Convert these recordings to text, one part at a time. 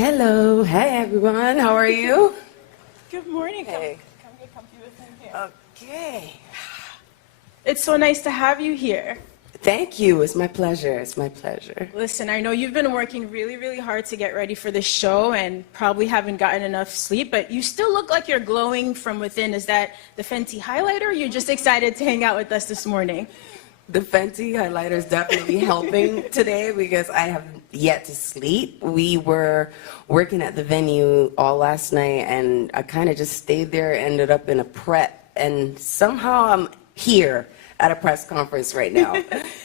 Hello. Hey, everyone. How are you? Good morning. Hey. Come get comfy with me here. Okay. It's so nice to have you here. Thank you. It's my pleasure. It's my pleasure. Listen, I know you've been working really, really hard to get ready for this show and probably haven't gotten enough sleep, but you still look like you're glowing from within. Is that the Fenty highlighter, or you're just excited to hang out with us this morning? The Fenty highlighter is definitely helping today because I have yet to sleep. We were working at the venue all last night, and I kind of just stayed there, ended up in a prep, and somehow I'm here at a press conference right now.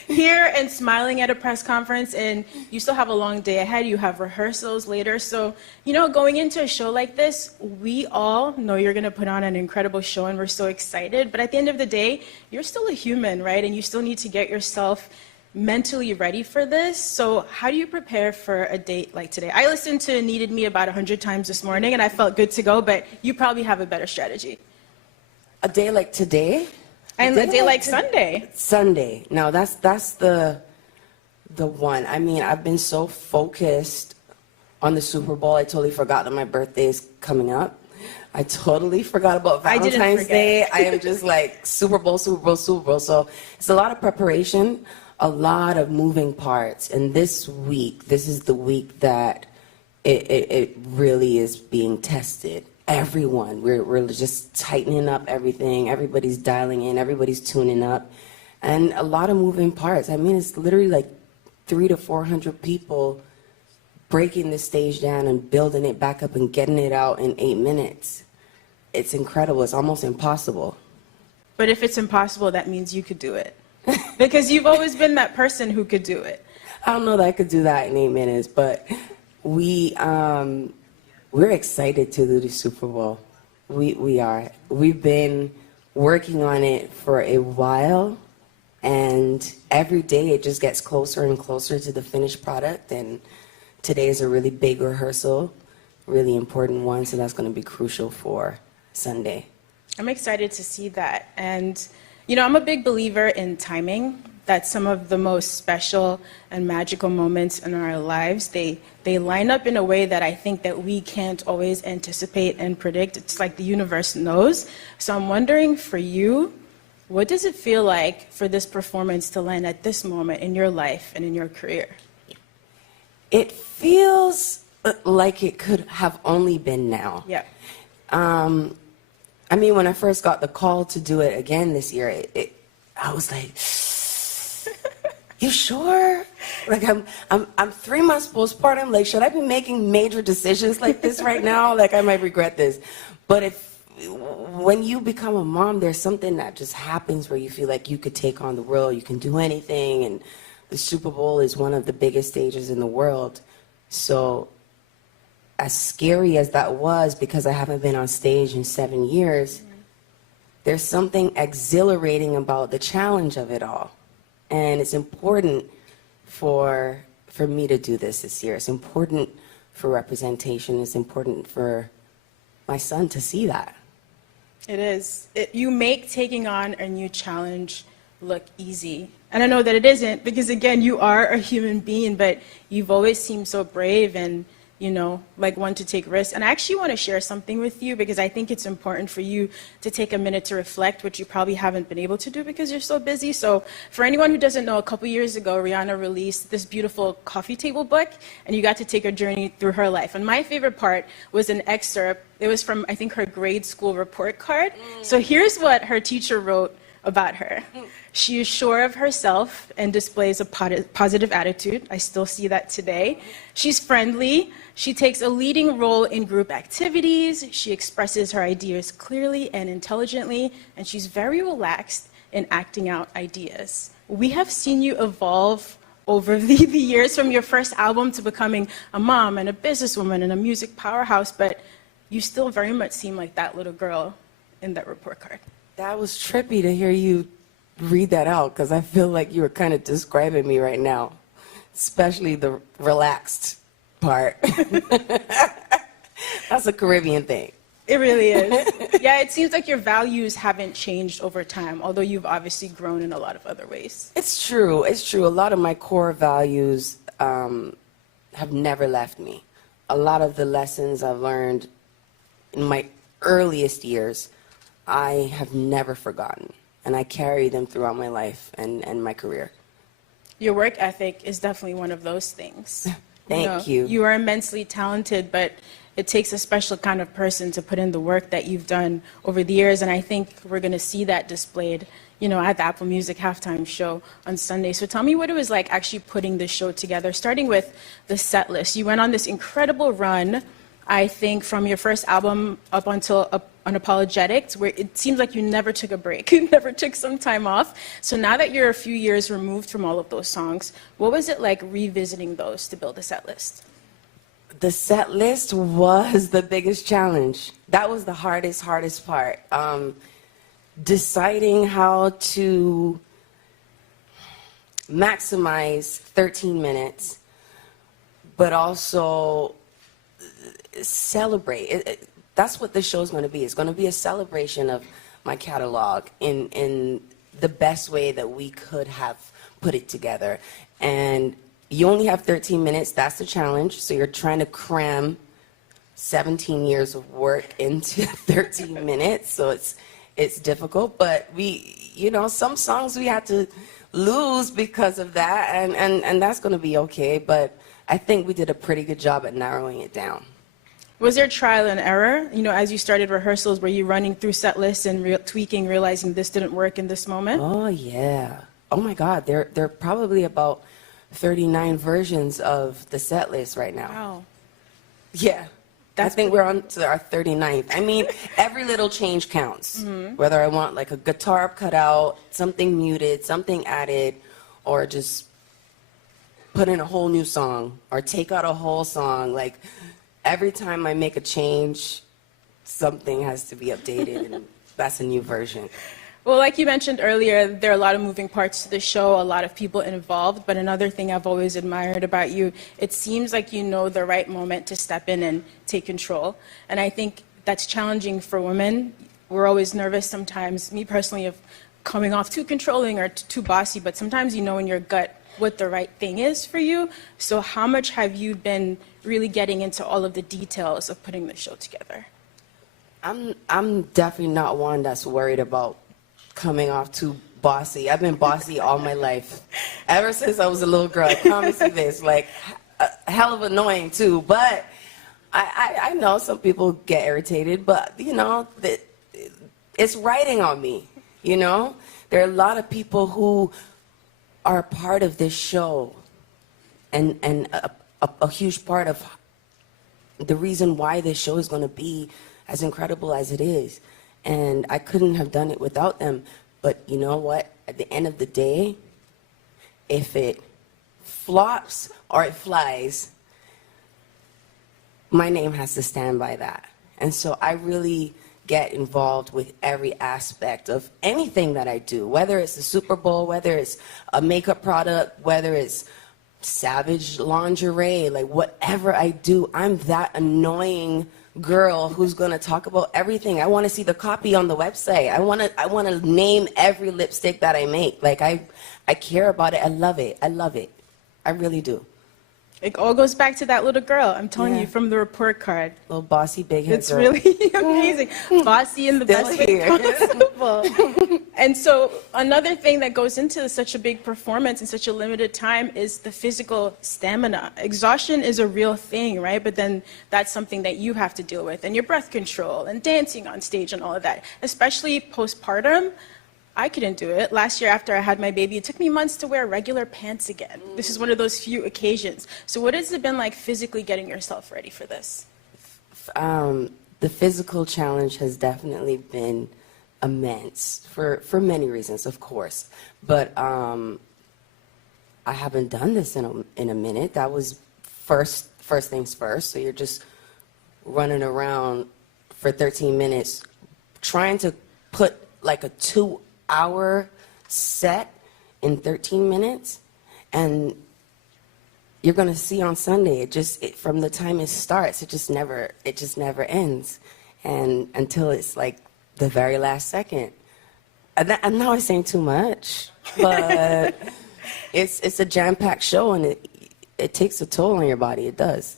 Here and smiling at a press conference, and you still have a long day ahead. You have rehearsals later. So, going into a show like this, we all know you're going to put on an incredible show, and we're so excited. But at the end of the day, you're still a human, right? And you still need to get yourself mentally ready for this. So how do you prepare for a date like today? I listened to Needed Me about 100 times this morning, and I felt good to go, but you probably have a better strategy. A day like today? And a day like Sunday. Sunday. No, that's the one. I mean, I've been so focused on the Super Bowl, I totally forgot that my birthday is coming up. I totally forgot about Valentine's Day. I am just like Super Bowl, Super Bowl, Super Bowl. So it's a lot of preparation, a lot of moving parts. And this week, this is the week that it really is being tested. Everyone, we're just tightening up everything. Everybody's dialing in, everybody's tuning up, and a lot of moving parts. I mean, it's literally like 300 to 400 people breaking the stage down and building it back up and getting it out in 8 minutes. It's incredible. It's almost impossible. But if it's impossible, that means you could do it. Because you've always been that person who could do it. I don't know that I could do that in 8 minutes, but we're excited to do the Super Bowl. We are. We've been working on it for a while, and every day it just gets closer and closer to the finished product. And today is a really big rehearsal, really important one, so that's going to be crucial for Sunday. I'm excited to see that. And, I'm a big believer in timing, that some of the most special and magical moments in our lives, they line up in a way that I think that we can't always anticipate and predict. It's like the universe knows. So I'm wondering, for you, what does it feel like for this performance to land at this moment in your life and in your career? It feels like it could have only been now. Yeah. I mean, when I first got the call to do it again this year, I was like, you sure? Like, I'm 3 months postpartum. Like, should I be making major decisions like this right now? Like, I might regret this. But when you become a mom, there's something that just happens where you feel like you could take on the world, you can do anything, and the Super Bowl is one of the biggest stages in the world. So as scary as that was, because I haven't been on stage in 7 years, there's something exhilarating about the challenge of it all. And it's important for me to do this year. It's important for representation. It's important for my son to see that. It is. You make taking on a new challenge look easy. And I know that it isn't, because again, you are a human being, but you've always seemed so brave and, like one to take risks. And I actually want to share something with you, because I think it's important for you to take a minute to reflect, which you probably haven't been able to do because you're so busy. So for anyone who doesn't know, a couple years ago, Rihanna released this beautiful coffee table book, and you got to take a journey through her life. And my favorite part was an excerpt. It was from, I think, her grade school report card. So here's what her teacher wrote about her. She is sure of herself and displays a positive attitude. I still see that today. She's friendly. She takes a leading role in group activities. She expresses her ideas clearly and intelligently, and she's very relaxed in acting out ideas. We have seen you evolve over the years, from your first album to becoming a mom and a businesswoman and a music powerhouse, but you still very much seem like that little girl in that report card. That was trippy to hear you read that out, because I feel like you were kind of describing me right now, especially the relaxed part. That's a Caribbean thing. It really is. Yeah, it seems like your values haven't changed over time, although you've obviously grown in a lot of other ways. It's true. It's true. A lot of my core values have never left me. a lot of the lessons I've learned in my earliest years, I have never forgotten. And I carry them throughout my life and my career. Your work ethic is definitely one of those things. Thank you. You are immensely talented, but it takes a special kind of person to put in the work that you've done over the years, and I think we're going to see that displayed, at the Apple Music halftime show on Sunday. So tell me what it was like actually putting this show together, starting with the set list. You went on this incredible run, I think, from your first album up until Unapologetics, where it seems like you never took a break, you never took some time off. So now that you're a few years removed from all of those songs, what was it like revisiting those to build a set list? The set list was the biggest challenge. That was the hardest part. Deciding how to maximize 13 minutes, but also celebrate. That's what this show is going to be. It's going to be a celebration of my catalog in the best way that we could have put it together. And you only have 13 minutes. That's the challenge. So you're trying to cram 17 years of work into 13 minutes. So it's difficult. But some songs we had to lose because of that. And that's going to be okay. But I think we did a pretty good job at narrowing it down. Was there trial and error? As you started rehearsals, were you running through set lists and tweaking, realizing this didn't work in this moment? Oh, yeah. Oh, my God. There are probably about 39 versions of the set list right now. Wow. Yeah. I think we're on to our 39th. I mean, every little change counts. Mm-hmm. Whether I want like a guitar cut out, something muted, something added, or just put in a whole new song, or take out a whole song. Like, every time I make a change, something has to be updated, and that's a new version. Well, like you mentioned earlier, there are a lot of moving parts to the show, a lot of people involved, but another thing I've always admired about you, it seems like you know the right moment to step in and take control. And I think that's challenging for women. We're always nervous sometimes, me personally, of coming off too controlling or too bossy, but sometimes you know in your gut what the right thing is for you. So how much have you been really getting into all of the details of putting the show together? I'm definitely not one that's worried about coming off too bossy. I've been bossy all my life. Ever since I was a little girl, I promise you this. Like, a hell of annoying too. But I know some people get irritated, but it's writing on me, There are a lot of people who are a part of this show and a huge part of the reason why this show is going to be as incredible as it is. And I couldn't have done it without them. But you know what? At the end of the day, if it flops or it flies, my name has to stand by that. And so I really get involved with every aspect of anything that I do, whether it's the Super Bowl, whether it's a makeup product, whether it's Savage lingerie, like whatever I do, I'm that annoying girl who's gonna talk about everything. I want to see the copy on the website. I want to name every lipstick that I make. Like I care about it. I love it. I really do. It all goes back to that little girl. I'm telling you from the report card. Little bossy big head It's girl. really amazing. Bossy in the Still best way here. possible. And so another thing that goes into such a big performance in such a limited time is the physical stamina. Exhaustion is a real thing, right? But then that's something that you have to deal with, and your breath control and dancing on stage and all of that. Especially postpartum, I couldn't do it. Last year after I had my baby, it took me months to wear regular pants again. This is one of those few occasions. So what has it been like physically getting yourself ready for this? The physical challenge has definitely been immense for many reasons, of course. But I haven't done this in a minute. That was first things first. So you're just running around for 13 minutes trying to put like a 2-hour set in 13 minutes, and you're gonna see on Sunday. From the time it starts, it just never ends, and until it's like the very last second. And now I'm saying too much, but it's a jam-packed show, and it takes a toll on your body. It does.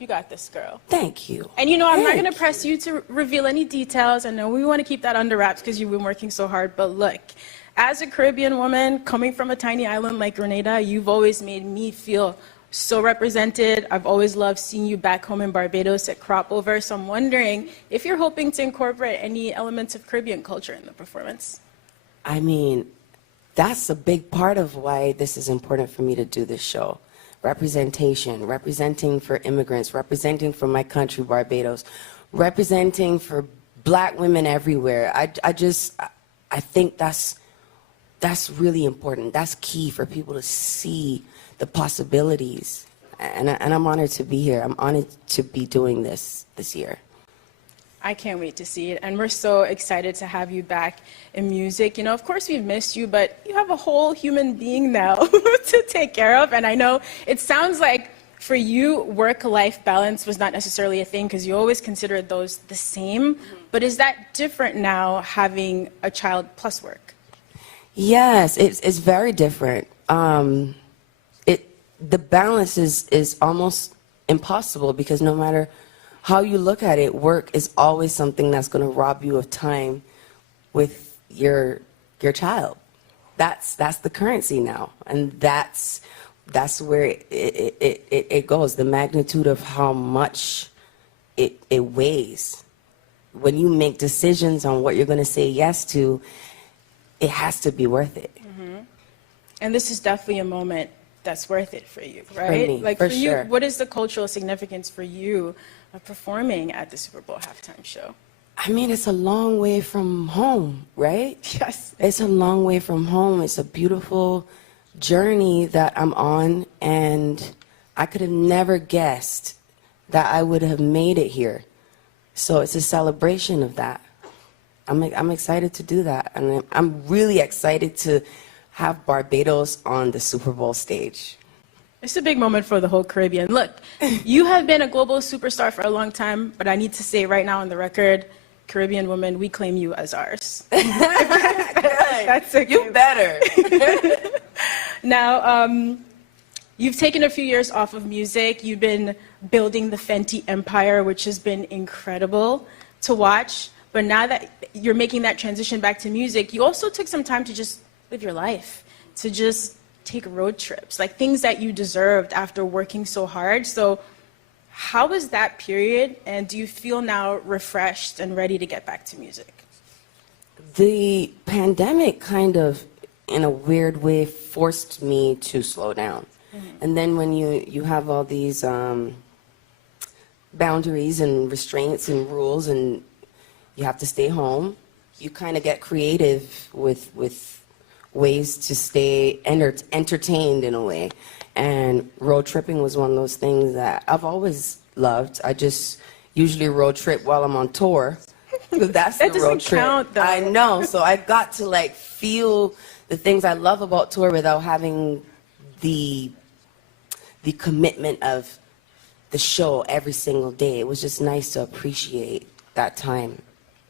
You got this, girl. Thank you. And I'm not going Thank to press you to reveal any details. I know we want to keep that under wraps because you've been working so hard. But look, as a Caribbean woman coming from a tiny island like Grenada, you've always made me feel so represented. I've always loved seeing you back home in Barbados at Crop Over. So I'm wondering if you're hoping to incorporate any elements of Caribbean culture in the performance. I mean, that's a big part of why this is important for me to do this show. Representation, representing for immigrants, representing for my country, Barbados, representing for black women everywhere. I think that's really important. That's key for people to see the possibilities. And I'm honored to be here. I'm honored to be doing this year. I can't wait to see it. And we're so excited to have you back in music. Of course we've missed you, but you have a whole human being now to take care of. And I know it sounds like for you, work-life balance was not necessarily a thing because you always considered those the same. But is that different now, having a child plus work? Yes, it's very different. The balance is almost impossible because no matter how you look at it, work is always something that's going to rob you of time with your child. That's the currency now, and that's where it goes. The magnitude of how much it weighs. When you make decisions on what you're going to say yes to, it has to be worth it. Mm-hmm. And this is definitely a moment that's worth it for you, right? For me, like for you, sure. What is the cultural significance for you of performing at the Super Bowl halftime show? I mean, it's a long way from home, right? Yes. It's a long way from home. It's a beautiful journey that I'm on, and I could have never guessed that I would have made it here. So it's a celebration of that. I'm excited to do that, and I'm really excited to have Barbados on the Super Bowl stage. It's a big moment for the whole Caribbean. Look, you have been a global superstar for a long time, but I need to say right now on the record, Caribbean woman, we claim you as ours. That's okay. You better. Now, you've taken a few years off of music. You've been building the Fenty empire, which has been incredible to watch. But now that you're making that transition back to music, you also took some time to just live your life, to just take road trips, like things that you deserved after working so hard. So how was that period, and do you feel now refreshed and ready to get back to music? The pandemic kind of, in a weird way, forced me to slow down. Mm-hmm. And then when you have all these boundaries and restraints and rules, and you have to stay home, you kind of get creative with ways to stay entertained in a way. And road tripping was one of those things that I've always loved. I just usually road trip while I'm on tour. That's that the road doesn't trip. count, though. I know. So I got to like feel the things I love about tour without having the commitment of the show every single day. It was just nice to appreciate that time.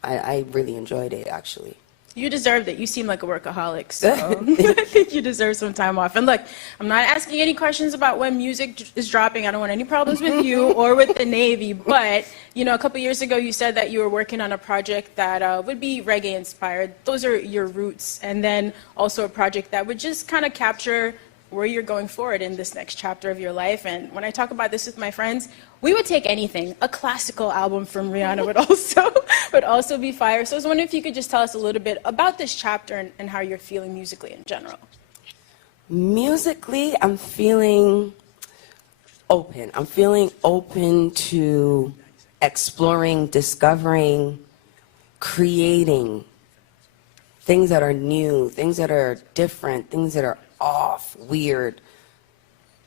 I really enjoyed it, actually. You deserved it. You seem like a workaholic, so I think you deserve some time off. And look, I'm not asking any questions about when music is dropping. I don't want any problems with you or with the Navy. But, a couple years ago, you said that you were working on a project that would be reggae inspired. Those are your roots. And then also a project that would just kind of capture where you're going forward in this next chapter of your life. And when I talk about this with my friends, we would take anything. A classical album from Rihanna would also be fire. So I was wondering if you could just tell us a little bit about this chapter and how you're feeling musically in general. Musically, I'm feeling open. I'm feeling open to exploring, discovering, creating things that are new, things that are different, things that are off, weird,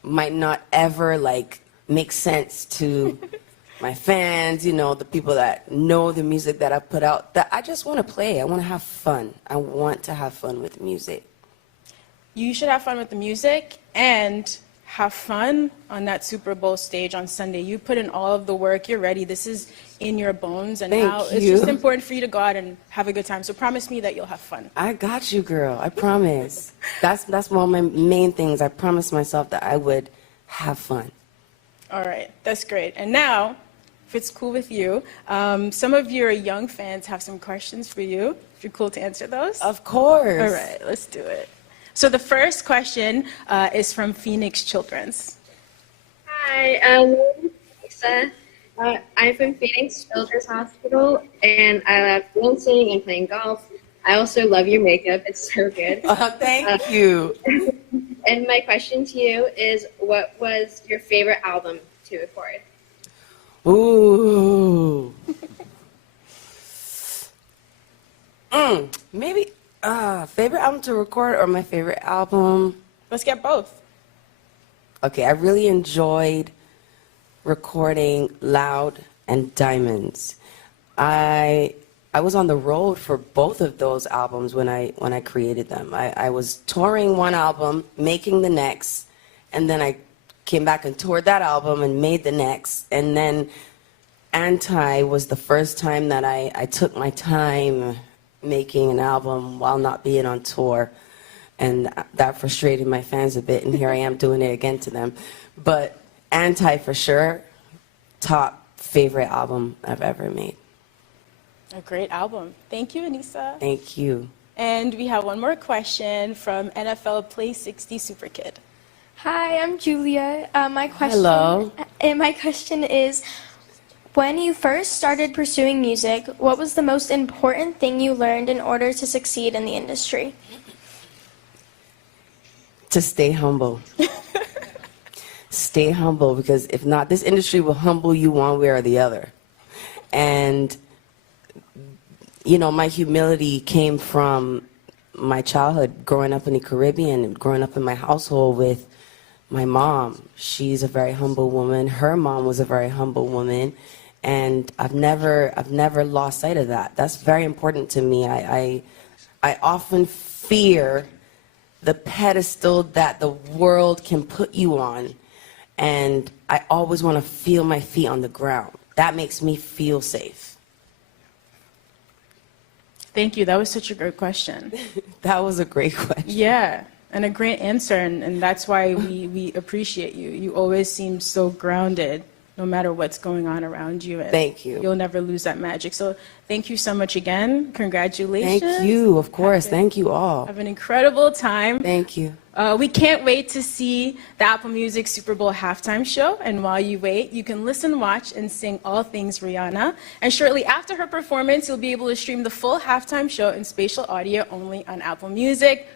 might not ever make sense to my fans, the people that know the music that I put out. That I just want to play. I want to have fun. I want to have fun with music. You should have fun with the music and have fun on that Super Bowl stage on Sunday. You put in all of the work. You're ready. This is in your bones, and now it's just important for you to go out and have a good time. So promise me that you'll have fun. I got you, girl. I promise. That's one of my main things. I promised myself that I would have fun. All right, that's great. And now, if it's cool with you, some of your young fans have some questions for you. If you're cool to answer those? Of course. All right, let's do it. So the first question is from Phoenix Children's. Hi, Lisa. I'm from Phoenix Children's Hospital, and I love dancing and playing golf. I also love your makeup. It's so good. Thank you. And my question to you is, what was your favorite album to record? Ooh. Maybe favorite album to record or my favorite album? Let's get both. Okay, I really enjoyed recording Loud and Diamonds. I was on the road for both of those albums when I created them. I was touring one album, making the next, and then I came back and toured that album and made the next. And then Anti was the first time that I took my time making an album while not being on tour. And that frustrated my fans a bit, and here I am doing it again to them. But Anti, for sure, top favorite album I've ever made. A great album. Thank you, Anissa. Thank you. And we have one more question from NFL Play 60 Super Kid. Hi, I'm Julia. My question. Hello. And my question is, when you first started pursuing music, what was the most important thing you learned in order to succeed in the industry? To stay humble. Stay humble, because if not, this industry will humble you one way or the other. And, you know, my humility came from my childhood, growing up in the Caribbean, and growing up in my household with my mom. She's a very humble woman. Her mom was a very humble woman. And I've never lost sight of that. That's very important to me. I often fear the pedestal that the world can put you on. And I always want to feel my feet on the ground. That makes me feel safe. Thank you. That was such a great question. That was a great question. Yeah, and a great answer. And that's why we appreciate you. You always seem so grounded, no matter what's going on around you. And Thank you. You'll never lose that magic. So thank you so much again. Congratulations. Thank you, of course. Thank you all. Have an incredible time. Thank you. We can't wait to see the Apple Music Super Bowl halftime show. And while you wait, you can listen, watch, and sing all things Rihanna. And shortly after her performance, you'll be able to stream the full halftime show in spatial audio only on Apple Music.